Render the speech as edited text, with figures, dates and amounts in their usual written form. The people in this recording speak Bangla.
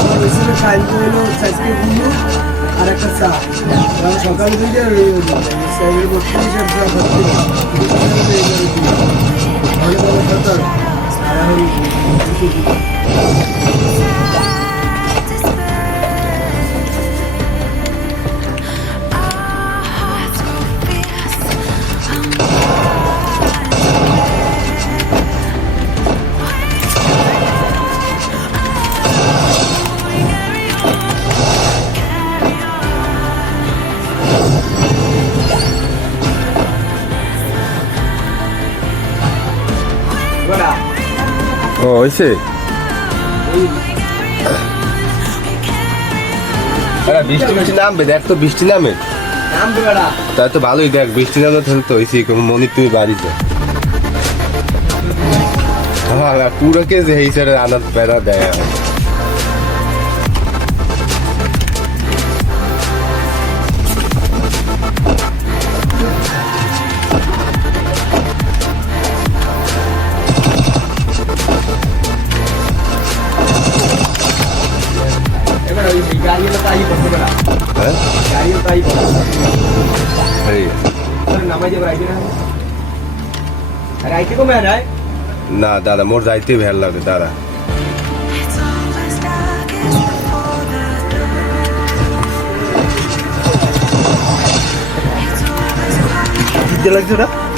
আমার বেশি খাইল হলো চাষকে বন্ধু আর একটা চা সকাল থেকে ভালো ভালো কথা আর ও হয়েছে বৃষ্টি বৃষ্টি নামবে দেখ তো বৃষ্টি নামে তাই তো ভালোই দেখ বৃষ্টি নামে তাহলে তো হয়েছে মনির তুমি বাড়িতে হ্যাঁ পুরো কে যে এই সাইডে আনার বেড়া দেয় না দাদা মোর যাইতে ভাল লাগে দাদা লাগছে ওটা